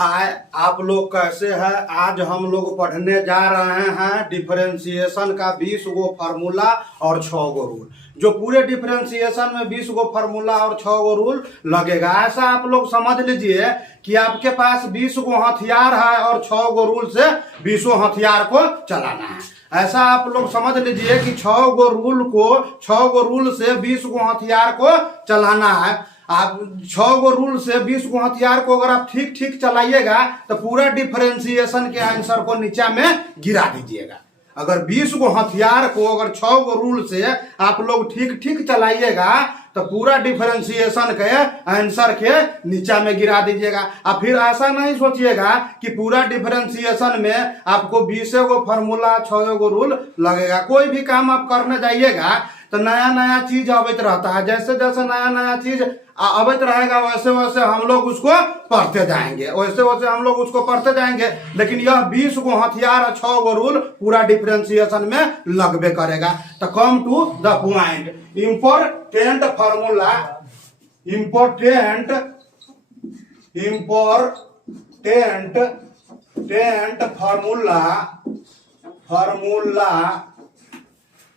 हाय, आप लोग कैसे हैं। आज हम लोग पढ़ने जा रहे हैं डिफरेंशिएशन का 20 गो फार्मूला और 6 गो रूल। जो पूरे डिफरेंशिएशन में 20 गो फार्मूला और 6 गो रूल लगेगा। ऐसा आप लोग समझ लीजिए कि आपके पास 20 गो हथियार है और 6 गो रूल से 20 हथियार को चलाना है। ऐसा आप लोग समझ लीजिए कि 6 गो रूल से 20 गो हथियार को चलाना है। आप 6 गो रूल से 20 गो हथियार को अगर आप ठीक ठीक चलाइएगा तो पूरा डिफरेंशिएशन के आंसर को नीचा में गिरा दीजिएगा। अगर 20 गो हथियार को अगर 6 गो रूल से आप लोग ठीक ठीक चलाइएगा तो पूरा डिफरेंशिएशन के आंसर के नीचा में गिरा दीजिएगा। अब फिर ऐसा नहीं सोचिएगा कि पूरा डिफरेंशिएशन में आपको 20 गो फार्मूला 6 गो रूल लगेगा। कोई भी काम आप करने जाइएगा तो नया नया चीज अवैत रहता है। जैसे जैसे नया नया चीज अवैत रहेगा वैसे वैसे हम लोग उसको पढ़ते जाएंगे लेकिन यह 20 गो हथियार 6 गो रूल पूरा डिफरेंशिएशन में लगबे करेगा। तो come to the point. Important formula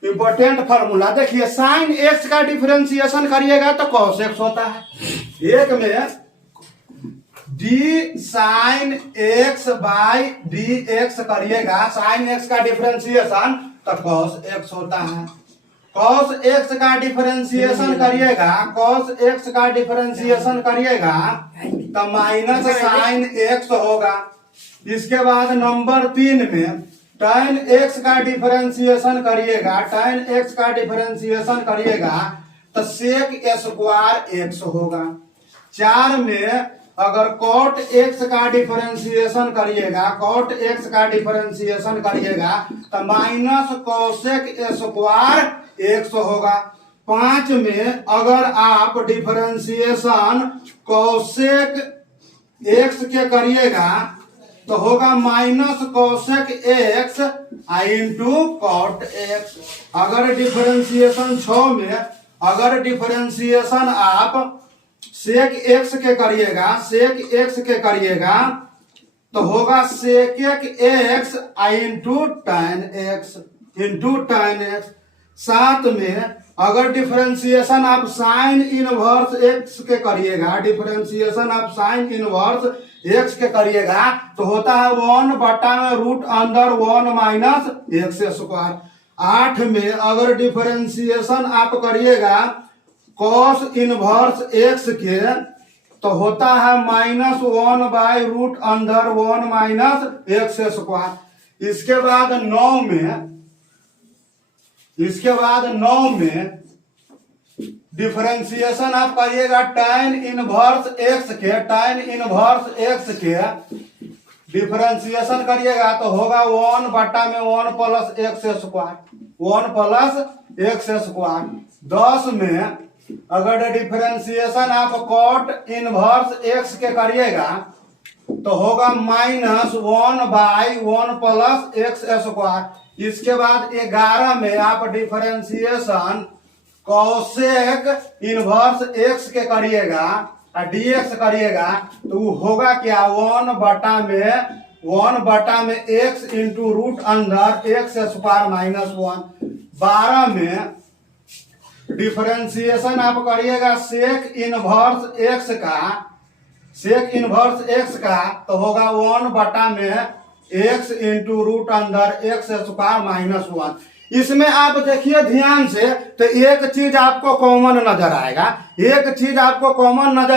important formula देखिए, साइन एक्स का डिफरेंशिएशन करिएगा तो कॉस एक्स होता है। एक में d sine x by d x करिएगा, साइन एक्स का डिफरेंशिएशन तो कॉस एक्स होता है। कॉस एक्स का डिफरेंशिएशन करिएगा तो माइनस साइन एक्स होगा। इसके बाद नंबर 3 में tan x का डिफरेंशिएशन करिएगा तो सेक स्क्वायर एक्स होगा। 4 में अगर cot x का डिफरेंशिएशन करिएगा तो माइनस कोसेक स्क्वायर एक्स होगा। 5 में अगर आप डिफरेंशिएशन कोसेक एक्स के करिएगा तो होगा minus cosec x into cot x. अगर डिफरेंशिएशन 6 में अगर डिफरेंशिएशन आप सेक एक्स के करिएगा तो होगा sec x into tan x. 7 में अगर डिफरेंशिएशन आप साइन इनवर्स एक्स के करिएगा तो होता है 1 बटा में रूट अंदर 1 माइनस एक्स स्क्वायर। 8 में अगर डिफरेंशिएशन आप करिएगा कॉस इनवर्स एक्स के तो होता है माइनस 1 बाई रूट अंदर 1 माइनस एक्स स्क्वायर। इसके बाद 9 में डिफरेंशिएशन आप करिएगा tan इनवर्स एक्स के डिफरेंशिएशन करिएगा तो होगा 1 बटा में 1 प्लस एक्स स्क्वायर। 10 में अगर डिफरेंशिएशन आप cot इनवर्स एक्स के करिएगा तो होगा minus 1 by 1 plus x square. इसके बाद 11 में आप डिफरेंशिएशन कोसेक इनवर्स एक्स के करिएगा और डीएक्स करिएगा तो होगा क्या 1 बटा में एक्स इंटू रूट अंदर एक्स स्क्वायर माइनस 1। 12 में डिफरेंशिएशन आप करिएगा सेक इनवर्स एक्स का तो होगा 1 बटा में एक्स इंटू रूट अंदर एक्स स्क्वायर माइनस 1। इसमें आप देखिए ध्यान से तो एक चीज आपको कॉमन नजर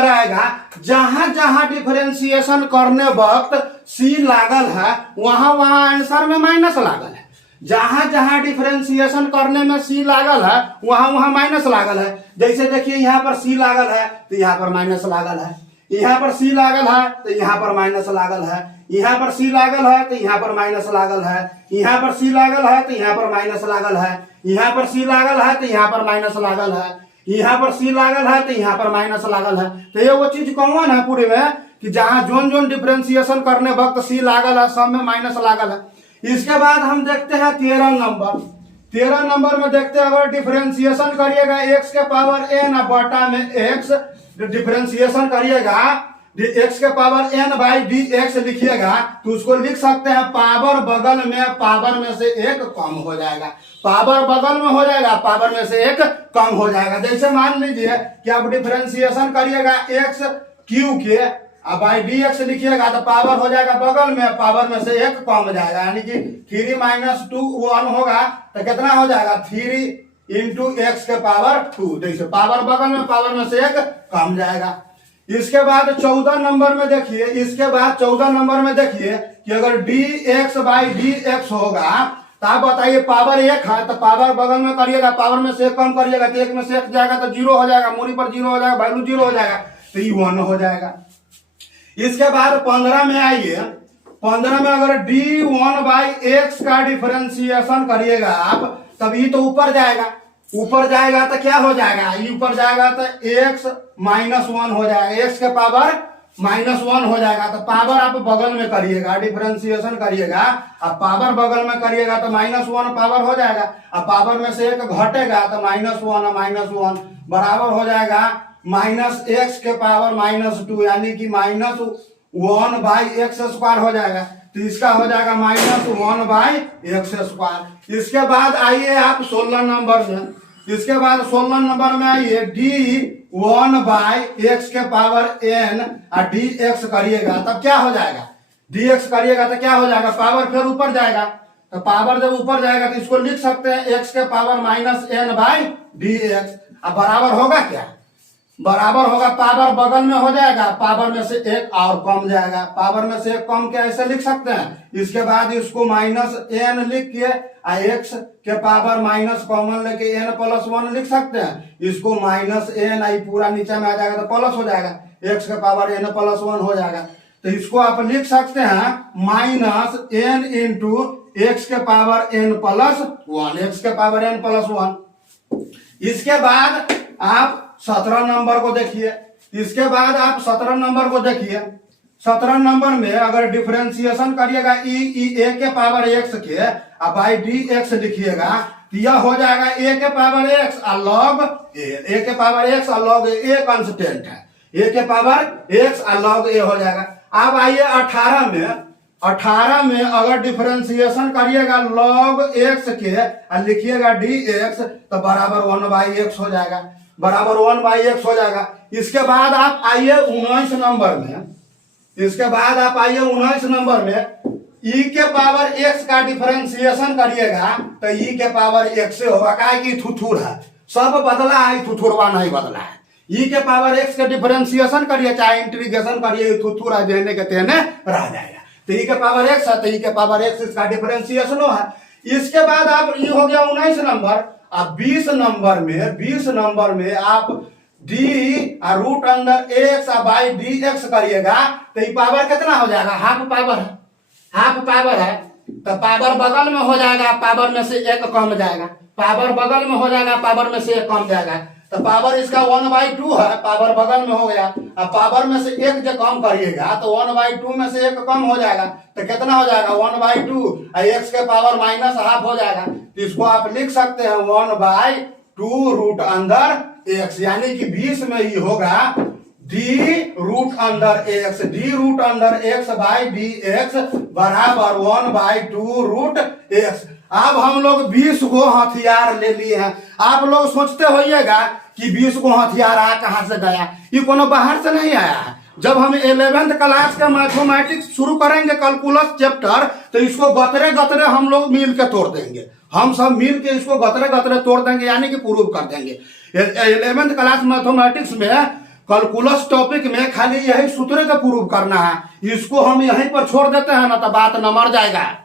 आएगा। जहां जहां डिफरेंशिएशन करने वक्त सी लागल है वहां आंसर में माइनस लागल है। जहां जहां डिफरेंशिएशन करने में सी लागल है वहां माइनस लागल है। जैसे देखिए यहाँ पर सी लागल है तो यहाँ पर माइनस लागल है, यहाँ पर सी लागल है तो यहाँ पर माइनस लागल है, यहाँ पर सी लागल है तो यहाँ पर माइनस लागल है, यहाँ पर सी लागल है तो यहाँ पर माइनस लागल है, यहाँ पर सी लागल है तो यहाँ पर माइनस लागल है, यहाँ पर सी लागल है तो यहाँ पर माइनस लागल है। तो ये वो चीज कॉमन है पूरे में कि जहां जोन डिफरेंशिएशन करने वक्त सी लागल है सब में माइनस लागल है। इसके बाद हम देखते हैं 13 नंबर में देखते हैं अगर डिफरेंशिएशन करिएगा x के पावर n बटा में x डिफरेंशिएशन करिएगा एक्स के power n by d x लिखिएगा तो उसको लिख सकते हैं पावर बगल में पावर में से एक कम हो जाएगा, पावर बगल में हो जाएगा, पावर में से एक कम हो जाएगा। जैसे मान लीजिए कि आप डिफरेंशिएशन करिएगा एक्स क्यू के, अब बाई डी एक्स लिखिएगा तो पावर हो जाएगा बगल में, पावर में से एक कम जाएगा, यानी कि 3 - 2 1 होगा तो कितना हो जाएगा 3 इंटू एक्स के पावर 2। देखिए पावर बगल में, पावर में से एक कम जाएगा। इसके बाद 14 नंबर में देखिए, इसके बाद 14 नंबर में देखिए कि अगर D x by d x होगा तो आप बताइए पावर एक है तो पावर बगल में करिएगा, पावर में से एक कम करिएगा तो एक में से एक जाएगा तो 0 हो जाएगा, मूरी पर 0 हो जाएगा, वैल्यू 0 हो जाएगा तो ये 1 हो जाएगा। इसके बाद 15 में आइए, 15 में अगर d1 बाई एक्स का डिफरेंशिएशन करिएगा आप तब ये तो ऊपर जाएगा, ऊपर जाएगा तो क्या हो जाएगा, ये ऊपर जाएगा तो x -1 हो जाएगा, x के पावर -1 हो जाएगा। तो पावर आप बगल में करिएगा, डिफरेंशिएशन करिएगा, अब पावर बगल में करिएगा तो -1 पावर हो जाएगा, अब पावर में से एक घटेगा तो -1 बराबर हो जाएगा -x के पावर -2, यानी कि -1 बाई एक्स स्क्वायर हो जाएगा, तो इसका हो जाएगा -1 बाई एक्स स्क्वायर। इसके बाद आइए आप 16 नंबर में, इसके बाद 16 नंबर में आइए d1 बाई एक्स के पावर n और dx करिएगा तब क्या हो जाएगा, dx करिएगा तो क्या हो जाएगा, पावर फिर ऊपर जाएगा, तो पावर जब ऊपर जाएगा तो इसको लिख सकते हैं x के पावर -n बाई dx। अब बराबर होगा क्या, बराबर होगा पावर बगल में हो जाएगा, पावर में से एक और कम जाएगा, पावर में से एक कम के ऐसे लिख सकते हैं। इसके बाद इसको -n लिख के x के पावर माइनस कॉमन लेके n+1 लिख सकते हैं, इसको -n आई पूरा नीचे में आ जाएगा तो प्लस हो जाएगा, x के पावर n+1 हो जाएगा। तो इसको आप लिख सकते हैं -n इंटू एक्स के पावर n+1, एक्स के पावर n+1। इसके बाद आप 17 नंबर को देखिए, इसके बाद आप 17 नंबर को देखिए, 17 नंबर में अगर डिफरेंशिएशन करिएगा ए के पावर x के अब बाई डी एक्स लिखिएगा तो यह हो जाएगा a के पावर x और लॉग a के पावर x और लॉग a कांस्टेंट है, a के पावर x और लॉग a हो जाएगा। अब आइए 18 में, 18 में अगर डिफरेंशिएशन करिएगा लॉग x के और लिखिएगा dx तो बराबर 1/x हो जाएगा, बराबर 1/x हो जाएगा। इसके बाद आप आइए 19 नंबर में, इसके बाद आप आइए 19 नंबर में e के पावर x का डिफरेंशिएशन करिएगा तो e के पावर x से होगा, क्या कि थुथुर है, सब बदला है, थुथुरवा नहीं बदला है। e के पावर x का डिफरेंशिएशन करिए चाहे इंटीग्रेशन करिए, थुथुर है देने के तेने रह जाएगा, तो e के पावर x है तो e के पावर x इसका डिफरेंशिएशन है। इसके बाद आप ये हो गया 19 नंबर। अब 20 नंबर में, 20 नंबर में आप d root under x by d x करिएगा तो ये पावर कितना हो जाएगा, हाफ पावर है, हाफ पावर है तो पावर बगल में हो जाएगा, पावर में से एक कम जाएगा, पावर बगल में हो जाएगा, पावर में से एक कम जाएगा, तो पावर इसका 1/2 है, पावर बगल में हो गया। अब पावर में से एक जो कम करिएगा तो 1/2 में से एक कम हो जाएगा तो कितना हो जाएगा 1/2 एक्स के पावर -हाफ हो जाएगा, तो इसको आप लिख सकते हैं 1/2 रूट अंडर एक्स, यानी कि 20 में ही होगा d root under x, d root under x by d x बराबर 1/2 रूट x। अब हम लोग 20 गो हथियार ले लिए हैं। आप लोग सोचते होइएगा कि 20 गो हथियार आ कहां से गया, ये कोनो बाहर से नहीं आया है। जब हम 11th क्लास का मैथमेटिक्स शुरू करेंगे कैलकुलस चैप्टर तो इसको गतरे गतरे हम लोग मिल के तोड़ देंगे, हम सब मिल के इसको गतरे गतरे तोड़ देंगे, यानी कि प्रूव कर देंगे। 11th क्लास मैथमेटिक्स में कैलकुलस टॉपिक में खाली यही सूत्र का प्रूव करना है, इसको हम यहीं पर छोड़ देते हैं ना तो बात न मर जाएगा।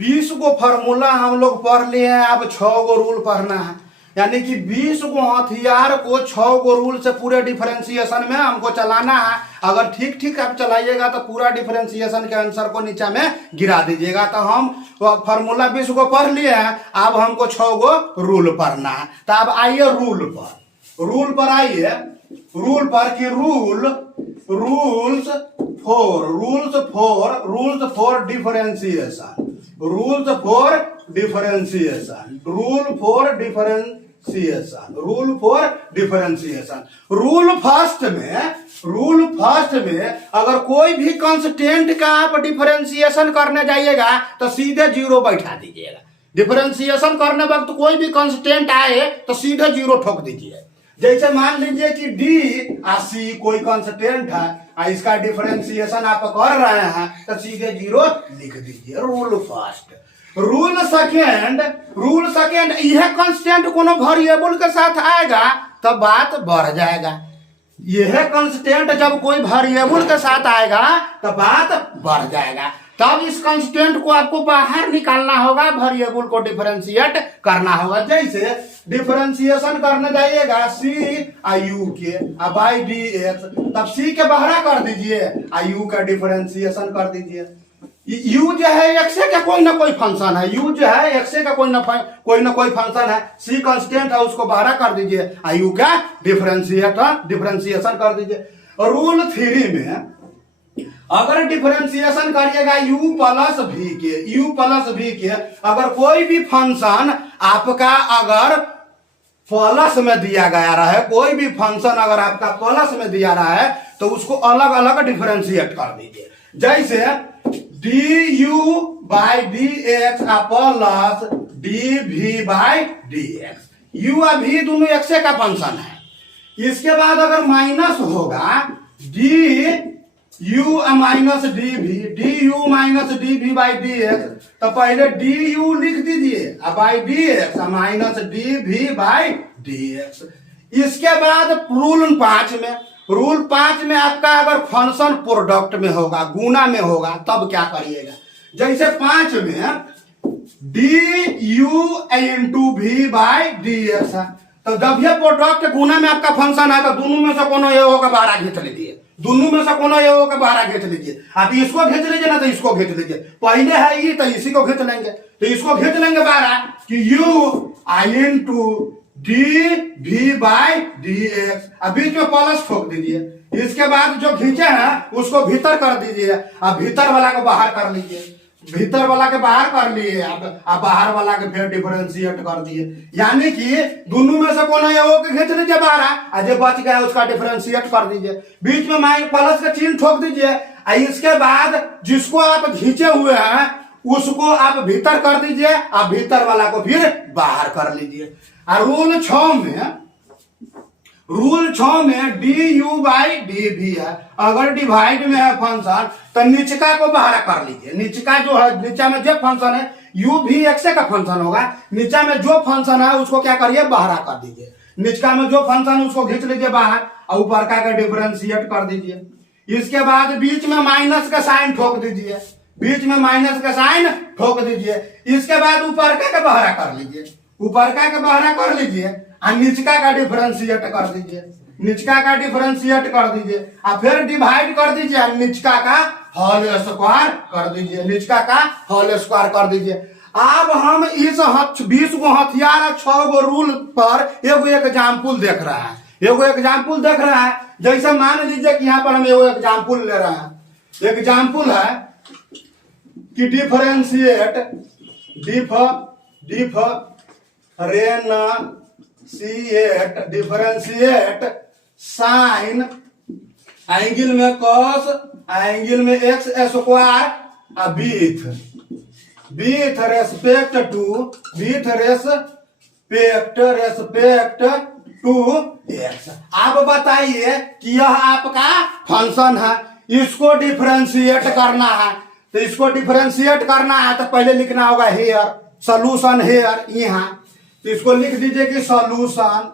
20 गो फार्मूला हम लोग पढ़ लिए हैं, अब 6 गो रूल पढ़ना है, यानी कि 20 गो हथियार को 6 गो रूल से पूरे डिफरेंशिएशन में हमको चलाना है। अगर ठीक ठीक आप चलाइएगा तो पूरा डिफरेंशिएशन के आंसर को नीचे में गिरा दीजिएगा। तो हम फार्मूला 20 गो पढ़ लिए हैं, अब हमको 6 गो रूल पढ़ना है। तो अब आइए रूल पर, रूल पर आइए, रूल पर कि rules for differentiation, rules for differentiation, rule for rule for differentiation. Rule first में अगर कोई भी कांस्टेंट का आप डिफरेंशिएशन करने जाइएगा तो सीधे जीरो बैठा दीजिएगा। डिफरेंशिएशन करने वक्त कोई भी कांस्टेंट आए तो सीधे जीरो ठोक दीजिए। जैसे मान लीजिए कि डी और सी कोई कांस्टेंट है और इसका डिफरेंशिएशन आप कर रहे हैं तो सीधे जीरो लिख दीजिए। Rule first. रूल सेकेंड यह कांस्टेंट कोनो वेरिएबल के साथ आएगा तो बात बढ़ जाएगा। यह कांस्टेंट जब कोई वेरिएबल के साथ आएगा तो बात बढ़ जाएगा। तब इस कांस्टेंट को आपको बाहर निकालना होगा, वेरिएबल को डिफरेंशिएट करना होगा। जैसे डिफरेंशिएशन करने जाइएगा सी आई यू के बाई डी एक्स, तब सी के बाहर कर दीजिए आई यू का डिफरेंशिएशन कर दीजिए। यू जो है एक्स का कोई ना कोई फंक्शन है, यू जो है एक्स का कोई ना कोई फंक्शन है, सी कांस्टेंट है उसको बाहर कर दीजिए, आई यू का डिफरेंशिएशन कर दीजिए। रूल 3 में अगर डिफरेंशिएशन करिएगा u प्लस भी के अगर कोई भी फंक्शन आपका अगर प्लस में दिया गया रहा, कोई भी फंक्शन अगर आपका प्लस में दिया रहा है तो उसको अलग अलग डिफरेंशिएट कर दीजिए। जैसे d u by d x plus d v by d x. U और भी दोनों एक्स का फंक्शन है। इसके बाद अगर माइनस होगा d u minus d u minus d v by d x, तो पहले डी यू लिख दीजिए by d x minus d v by d x. इसके बाद रूल 5 में आपका अगर फंक्शन प्रोडक्ट में होगा, गुना में होगा, तब क्या करिएगा। जैसे 5 में d u into v by d x है, तो जब ये प्रोडक्ट गुना में आपका फंक्शन है तो दोनों में से कोनो ये होगा बाहर खींच लीजिए, दोनों में से कोनो ये होगा बाहर खींच लीजिए। आप इसको खींच लीजिए ना तो इसको खींच लीजिए, पहले है ये तो इसी को खींच लेंगे, तो इसको खींच लेंगे बाहर कि u i into d v by d x, बीच में प्लस ठोक दीजिए। इसके बाद जो खींचे हैं उसको भीतर कर दीजिए, अब भीतर वाला को बाहर कर लीजिए, भीतर वाला के बाहर कर लिए, अब बाहर वाला के फिर डिफरेंशिएट कर दिए। यानी कि दोनों में से कोनो एगो के खींच लीजिए बाहर, जो बच गया उसका डिफरेंशिएट कर दीजिए, बीच में माइनस प्लस का चिन्ह ठोक दीजिए। इसके बाद जिसको आप खींचे हुए हैं उसको आप भीतर कर दीजिए, आप भीतर वाला को फिर बाहर कर लीजिए। और रूल 6 में डी यू बाई डी भी है, अगर डिवाइड में है फंक्शन तो निचका को बाहर कर लीजिए। निचका जो है, नीचा में जो फंक्शन है यू भी एक्स का फंक्शन होगा, नीचा में जो फंक्शन है उसको क्या करिए बाहर कर दीजिए। निचका में जो फंक्शन उसको खींच लीजिए बाहर और ऊपर का डिफरेंशिएट कर दीजिए। इसके बाद बीच में माइनस का साइन ठोक दीजिए, बीच में माइनस का साइन ठोक दीजिए। इसके बाद ऊपर का बाहर कर लीजिए, ऊपर का बाहर कर लीजिए और निचका का डिफरेंशिएट कर दीजिए, निचका का डिफरेंशिएट कर दीजिए और फिर डिवाइड कर दीजिए, निचका का होल स्क्वायर कर दीजिए, निचका का होल स्क्वायर कर दीजिए। अब हम इस 20 गो हथियार 6 गो रूल पर एगो एग्जाम्पल देख रहा है। जैसे मान लीजिए कि यहाँ पर हम एगो एग्जाम्पल ले रहे हैं। एग्जाम्पल है कि डिफरेंशिएट साइन एंगल में कॉस एंगल में x square with respect to x. आप बताइए कि यह आपका फंक्शन है, इसको डिफरेंशिएट करना है, तो इसको डिफरेंशिएट करना है तो पहले लिखना होगा हेयर सॉल्यूशन, हेयर यहाँ, तो इसको लिख दीजिए कि सॉल्यूशन,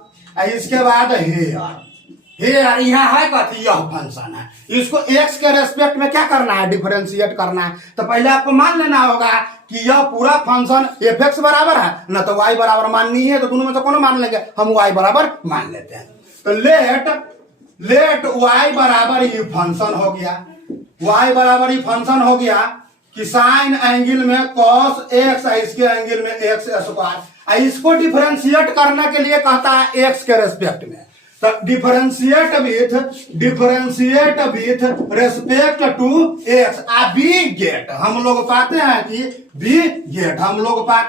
इसके बाद हेयर यहाँ है कथी, यह फंक्शन है, इसको एक्स के रेस्पेक्ट में क्या करना है डिफरेंशिएट करना है। तो पहले आपको मान लेना होगा कि यह पूरा फंक्शन एफ एक्स बराबर है ना, तो वाई बराबर माननी है, तो दोनों में से कौन मान लेंगे, हम वाई बराबर मान लेते हैं। तो लेट वाई बराबर ये फंक्शन हो गया, वाई बराबर ये फंक्शन हो गया कि साइन एंगल में कॉस एक्स, इसके एंगल में एक्स स्क्वायर, इसको डिफरेंशिएट करने के लिए कहता है एक्स के रेस्पेक्ट में। तो differentiate with respect to x we get, हम लोग पाते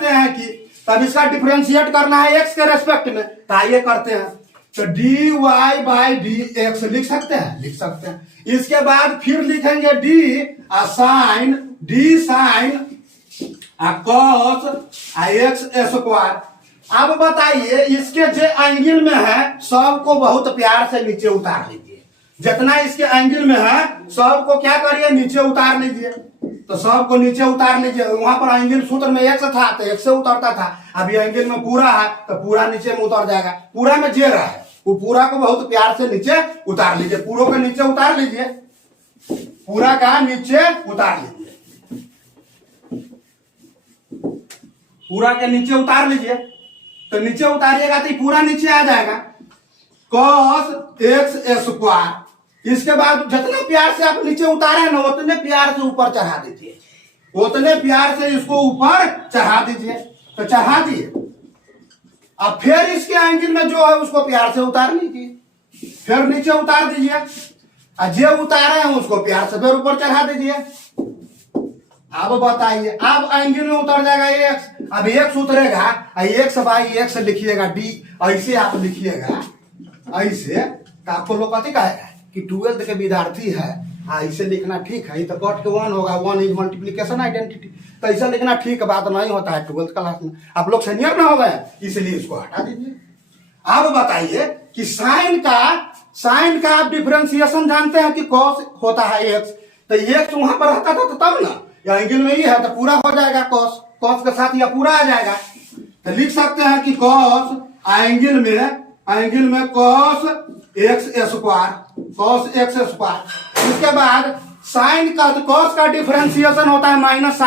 हैं कि तब इसका डिफरेंशिएट करना है एक्स के रेस्पेक्ट में, तो आइए करते हैं। तो d y by d x लिख सकते हैं, लिख सकते हैं। इसके बाद फिर लिखेंगे D sine cos x square. अब बताइए इसके जो एंगल में है सबको बहुत प्यार से नीचे उतार लीजिए, जितना इसके एंगल में है सबको क्या करिए नीचे उतार लीजिए। तो सबको नीचे उतार लीजिए। वहां पर एंगल सूत्र में एक्स था तो एक्स से उतरता था, अभी एंगल में पूरा है तो पूरा नीचे में उतर जाएगा। पूरा में जे रहा है वो पूरा को बहुत प्यार से नीचे उतार लीजिए, पूरा को नीचे उतार लीजिए, पूरा का नीचे उतार लीजिए, पूरा के नीचे उतार लीजिए। तो नीचे उतारिएगा तो पूरा नीचे आ जाएगा cos एक्स स्क्वायर। इसके बाद जितने प्यार से आप नीचे उतारे ना उतने प्यार से ऊपर चढ़ा दीजिए, उतने प्यार से इसको ऊपर चढ़ा दीजिए। तो चढ़ा दिए, अब फिर इसके एंगल में जो है उसको प्यार से उतार लीजिए, फिर नीचे उतार दीजिए, और जो उतारे हैं उसको प्यार से फिर ऊपर चढ़ा दीजिए। अब बताइए, अब एंगल में उतर जाएगा एक्स, अब एक्स उतरेगा, एक्स बाई एक्स लिखिएगा डी, ऐसे आप लिखिएगा ऐसे। तो आपको लोग कथी कहेगा कि 12th के विद्यार्थी है, ऐसे लिखना ठीक है, तो कट के 1 होगा, 1 इज मल्टीप्लीकेशन आइडेंटिटी, तो ऐसा लिखना ठीक बात नहीं होता है 12th क्लास में। आप लोग सीनियर ना हो गए, इसलिए इसको हटा दीजिए। अब बताइए कि साइन का आप डिफरेंशिएशन जानते हैं कि कॉस होता है एक्स, तो एक्स वहां पर रहता था तो तब ना, या एंगल में ही है तो पूरा हो जाएगा कॉस, कॉस के साथ यह पूरा आ जाएगा। तो लिख सकते हैं कि कॉस एंगल में कॉस एक्स स्क्वायर। इसके बाद साइन का, तो कॉस का डिफरेंशिएशन होता है minus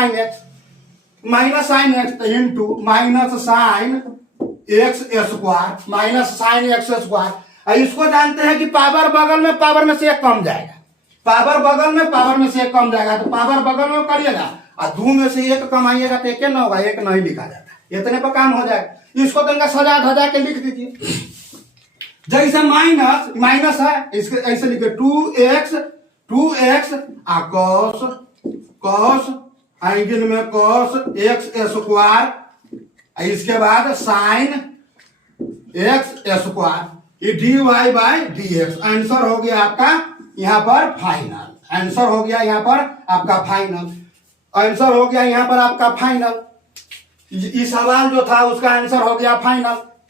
sine x into minus sine x square. इसको जानते हैं कि पावर बगल में पावर में से एक कम जाएगा, पावर बगल में पावर में से एक कम जाएगा, तो पावर बगल में करिएगा और 2 में से 1 कमाइएगा तो 1 ना होगा, 1 नहीं लिखा जाता, इतने पर काम हो जाएगा। इसको तो सजा धजा के लिख दीजिए, जैसे माइनस है इसके ऐसे लिखे 2x कॉस एंगल में कॉस एक्स स्क्वायर, इसके बाद साइन एक्स स्क्वायर, ये dy बाई dx। आंसर हो गया आपका यहाँ पर फाइनल, आंसर हो गया यहाँ पर आपका फाइनल, आंसर हो गया यहाँ पर आपका फाइनल। इस सवाल जो था उसका आंसर हो गया फाइनल।